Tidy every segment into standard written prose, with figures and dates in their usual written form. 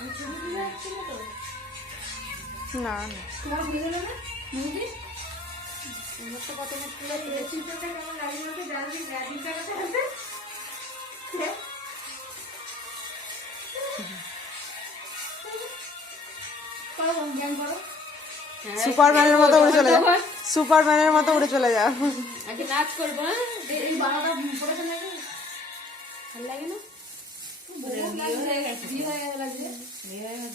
না না তোমার হয়ে গেল না মুদি তোমার তো প্রথমে তুলে দিয়েছি। চিন্তাটা কেমন লাগলো তো জানি গ্যাদি টাকাতে আছে করো জ্ঞান করো সুপারম্যানের মতো উড়ে চলে যা, সুপারম্যানের মতো উড়ে চলে যা। আগে নাচ করবো। এই বাবাটা পড়েছে নাকি ভালো লাগে না? বিয়ে হয়ে গেছে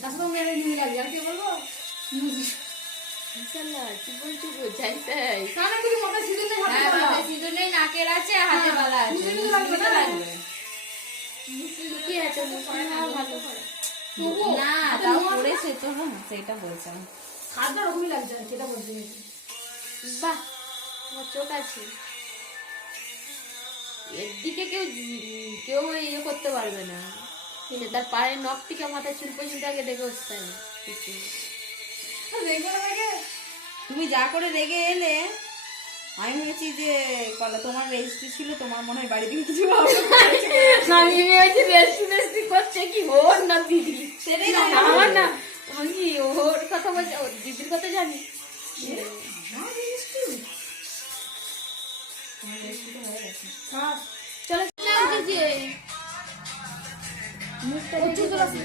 তারপর মেরে নিয়ে লাগবে আর কি বলবো ইনশাআল্লাহ কি বলছো গো? যাই তাই। কানে তুমি মাথা সিঁদুর নেই হ্যাঁ, হাতে মাথায় সিঁদুর নেই, নাকের আছে, হাতে বালা আছে। সিঁদুর লাগবে না কি আছে? ভালো। তবুও না, তাও পড়েছে তো না, সেটা বলছিলাম। খাদ্য রকমই লাগছে সেটা বলতে গেছি বাহ, আমার চোখ আছে। এর দিকে কেউ ইয়ে করতে পারবে না। সে তার পায়ের নখ থেকে মাথায় চুল পর্যন্ত আগে দেখে বসতে হবে। দেখো আগে তুমি যা করে রেগে এলে আমি ভেবেছি যে কলা তোমার রেজিস্ট্রি ছিল, তোমার মনে হয় বাড়ি থেকে কিছু হবে। আমি ভেবেছি রেস্টি করছে কি ওর না দিদি। সেটাই না, আমার না, আমি কি ওর কথা বলছি, ওর দিদির কথা জানি। চলো, মুখটা চলে আসছে